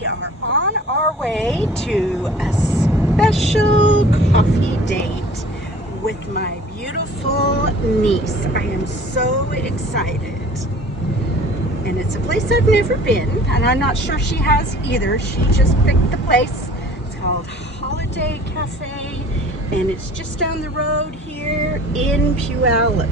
We are on our way to a special coffee date with my beautiful niece. I am so excited. And it's a place I've never been, and I'm not sure she has either. She just picked the place. It's called Holiday Cafe, and it's just down the road here in Puyallup.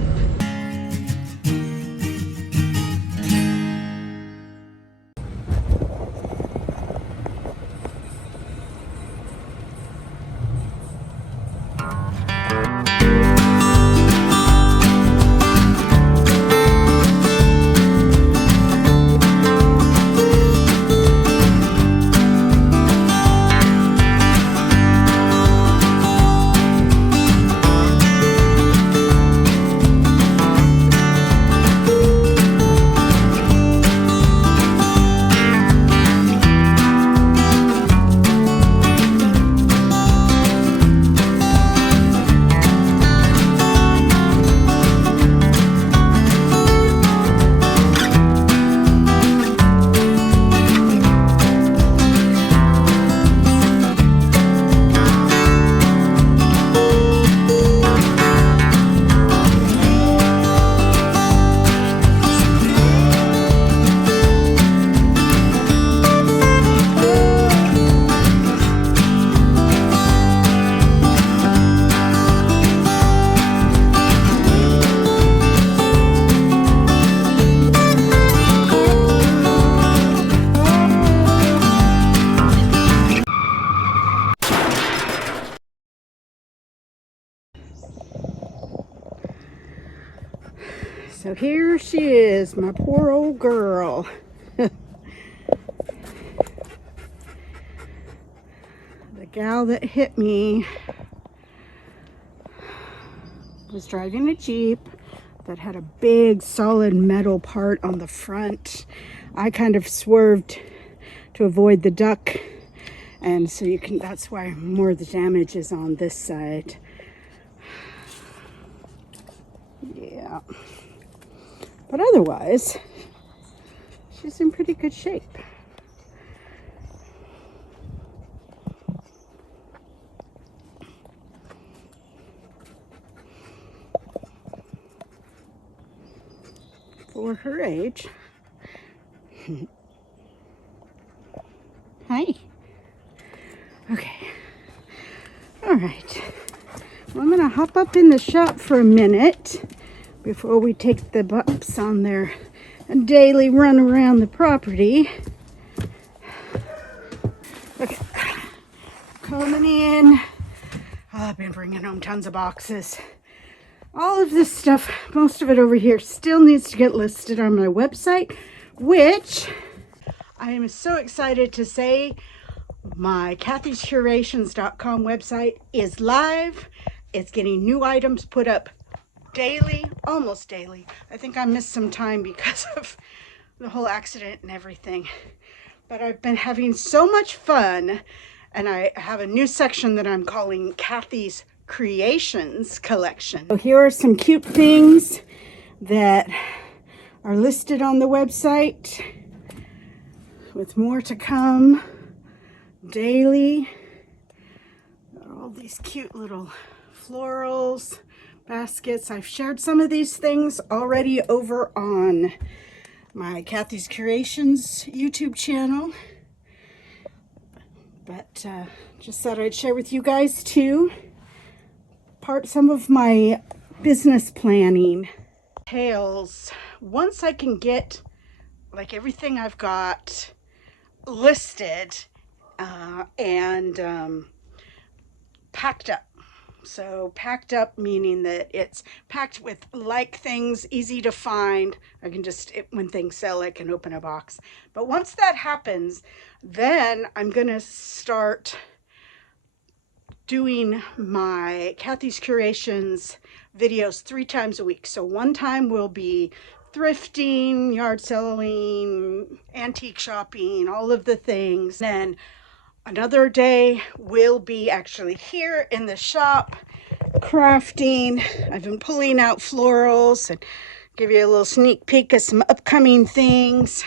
So here she is, my poor old girl. The gal that hit me was driving a Jeep that had a big solid metal part on the front. I kind of swerved to avoid the duck, and so that's why more of the damage is on this side. Yeah. But otherwise, she's in pretty good shape. For her age. Hi. Okay. All right. Well, I'm gonna hop up in the shop for a minute before we take the pups on their daily run around the property. Okay, coming in. Oh, I've been bringing home tons of boxes. All of this stuff, most of it over here, still needs to get listed on my website, which I am so excited to say my kathyscurations.com website is live. It's getting new items put up daily, almost daily. I think I missed some time because of the whole accident and everything. But I've been having so much fun, and I have a new section that I'm calling Kathy's Creations Collection. So here are some cute things that are listed on the website, with more to come daily. Got all these cute little florals, baskets. I've shared some of these things already over on my Kathy's Creations YouTube channel, but just thought I'd share with you guys too some of my business planning details. Once I can get like everything I've got listed and packed up. So packed up meaning that it's packed with like things, easy to find. I can just, when things sell, I can open a box. But once that happens, then I'm gonna start doing my Kathy's Curations videos 3 times a week. So one time will be thrifting, yard selling, antique shopping, all of the things. Then another day will be actually here in the shop crafting. I've been pulling out florals and give you a little sneak peek of some upcoming things.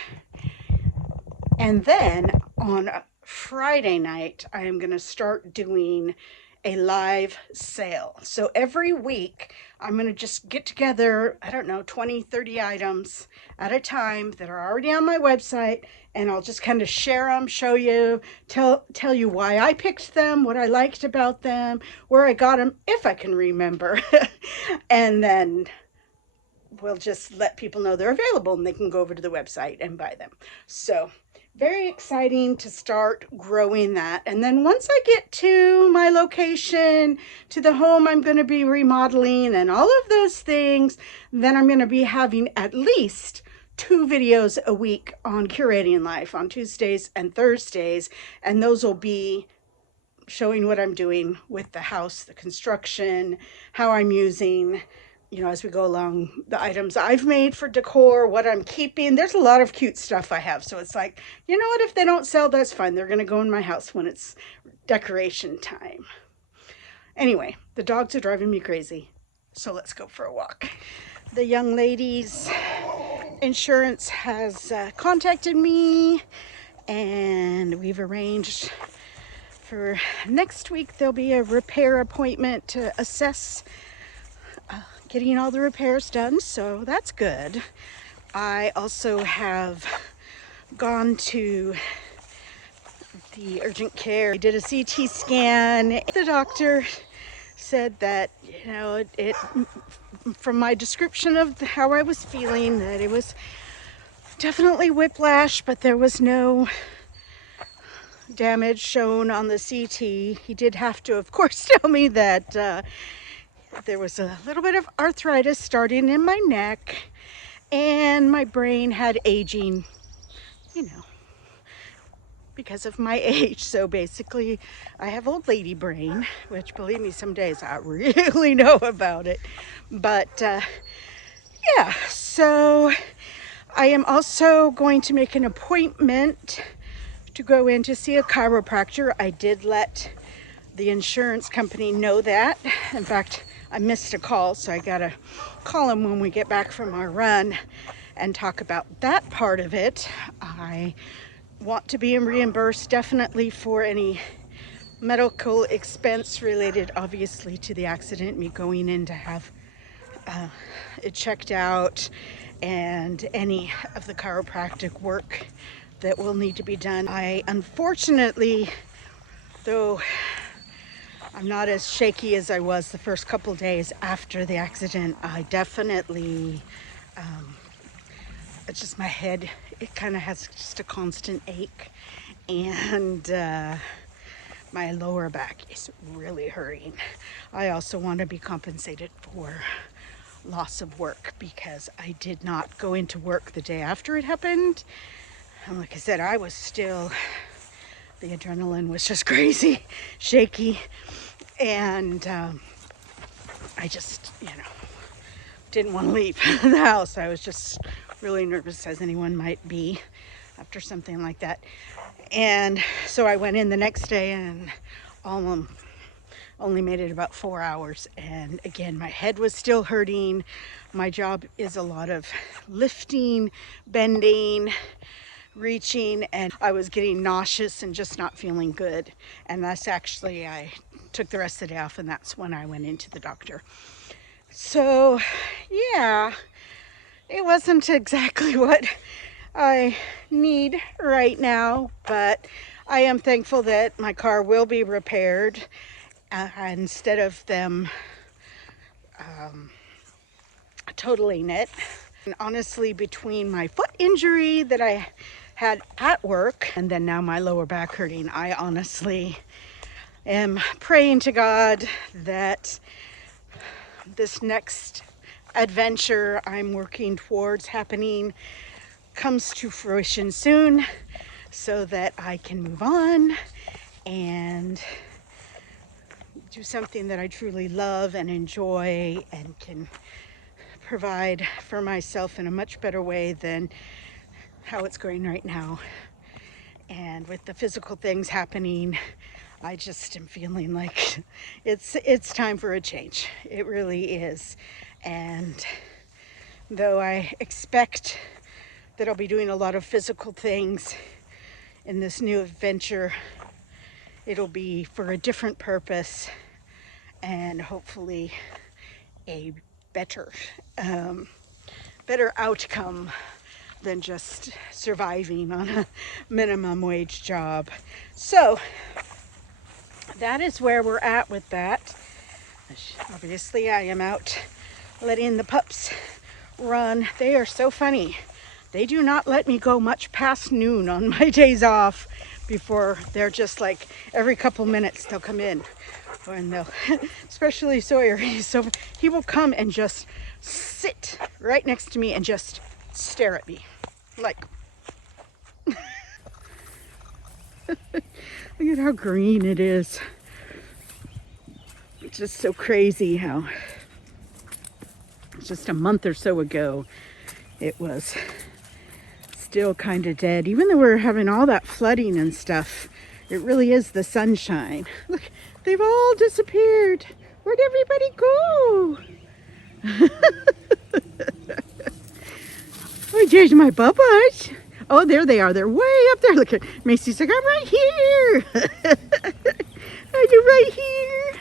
And then on Friday night, I am going to start doing a live sale. So every week, I'm going to just get together, I don't know, 20, 30 items at a time that are already on my website, and I'll just kind of share them, show you, tell you why I picked them, what I liked about them, where I got them, if I can remember. And then we'll just let people know they're available and they can go over to the website and buy them. So very exciting to start growing that. And then once I get to my location, to the home I'm going to be remodeling and all of those things, then I'm going to be having at least 2 videos a week on curating life on Tuesdays and Thursdays. And those will be showing what I'm doing with the house, the construction, how I'm using, as we go along, the items I've made for decor, what I'm keeping. There's a lot of cute stuff I have. So it's like, you know what, if they don't sell, that's fine. They're going to go in my house when it's decoration time. Anyway, the dogs are driving me crazy. So let's go for a walk. The young lady's insurance has contacted me, and we've arranged for next week. There'll be a repair appointment to assess getting all the repairs done, so that's good. I also have gone to the urgent care. I did a CT scan. The doctor said that, it from my description of how I was feeling, that it was definitely whiplash, but there was no damage shown on the CT. He did have to, of course, tell me that there was a little bit of arthritis starting in my neck, and my brain had aging, because of my age. So basically, I have old lady brain, which, believe me, some days I really know about it. But yeah, so I am also going to make an appointment to go in to see a chiropractor. I did let the insurance company know that. In fact, I missed a call, so I gotta call them when we get back from our run and talk about that part of it. I want to be reimbursed definitely for any medical expense related, obviously, to the accident, me going in to have it checked out, and any of the chiropractic work that will need to be done. I unfortunately, though I'm not as shaky as I was the first couple days after the accident, I definitely, it's just my head, it kind of has just a constant ache, and my lower back is really hurting. I also want to be compensated for loss of work because I did not go into work the day after it happened. And like I said, I was still, the adrenaline was just crazy, shaky, and I just, didn't want to leave the house. I was just really nervous, as anyone might be after something like that. And so I went in the next day and only made it about 4 hours. And again, my head was still hurting. My job is a lot of lifting, bending, reaching, and I was getting nauseous and just not feeling good. And that's actually, I took the rest of the day off, and that's when I went into the doctor. So yeah, it wasn't exactly what I need right now, but I am thankful that my car will be repaired instead of them totaling it. And honestly, between my foot injury that I had at work and then now my lower back hurting, I honestly am praying to God that this next adventure I'm working towards happening comes to fruition soon, so that I can move on and do something that I truly love and enjoy and can provide for myself in a much better way than how it's going right now. And with the physical things happening, I just am feeling like it's time for a change. It really is. And though I expect that I'll be doing a lot of physical things in this new adventure, it'll be for a different purpose and hopefully a better, um, better outcome than just surviving on a minimum wage job. So that is where we're at with that. Obviously, I am out letting the pups run. They are so funny. They do not let me go much past noon on my days off before they're just like every couple minutes they'll come in. And they'll, especially Sawyer, he will come and just sit right next to me and just stare at me. Like, look at how green it is. It's just so crazy how just a month or so ago it was still kind of dead. Even though we're having all that flooding and stuff, it really is the sunshine. Look, they've all disappeared. Where'd everybody go? Oh, there's my bubbles. Oh, there they are. They're way up there. Look at Macy's like, I'm right here. Are you right here?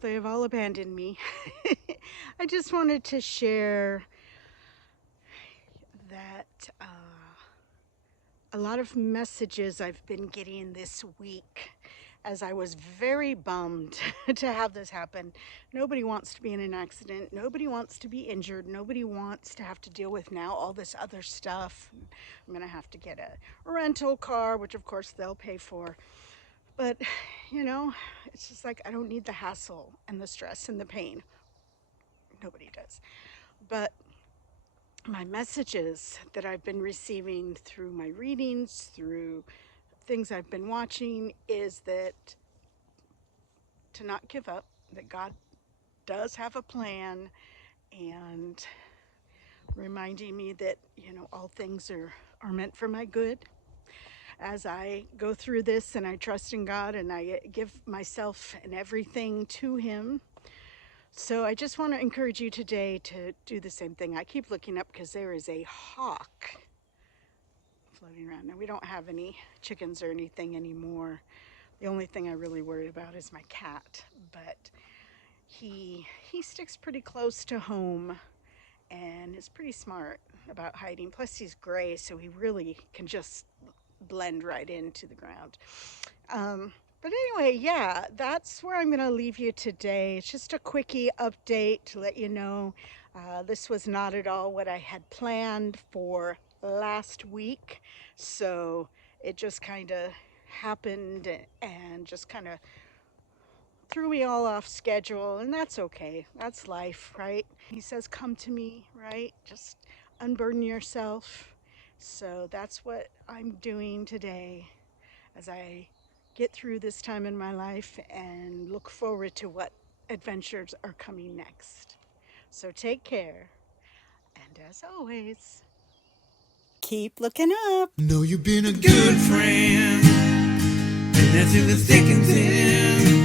They've all abandoned me. I just wanted to share that a lot of messages I've been getting this week as I was very bummed to have this happen. Nobody wants to be in an accident. Nobody wants to be injured. Nobody wants to have to deal with now all this other stuff. I'm going to have to get a rental car, which of course they'll pay for. But, you know, it's just like I don't need the hassle and the stress and the pain. Nobody does. But my messages that I've been receiving through my readings, through things I've been watching, is that to not give up, that God does have a plan, and reminding me that, you know, all things are meant for my good. As I go through this and I trust in God and I give myself and everything to Him. So I just want to encourage you today to do the same thing. I keep looking up because there is a hawk floating around. Now, we don't have any chickens or anything anymore. The only thing I really worry about is my cat, but he sticks pretty close to home and is pretty smart about hiding. Plus he's gray, so he really can just blend right into the ground. But anyway, yeah, that's where I'm going to leave you today. It's just a quickie update to let you know this was not at all what I had planned for last week. So it just kind of happened and just kind of threw me all off schedule, and that's okay. That's life, right? He says, come to me, right? Just unburden yourself. So that's what I'm doing today as I get through this time in my life and look forward to what adventures are coming next. So take care. And as always, keep looking up. Know you've been a good friend, and that's in the thick and thin.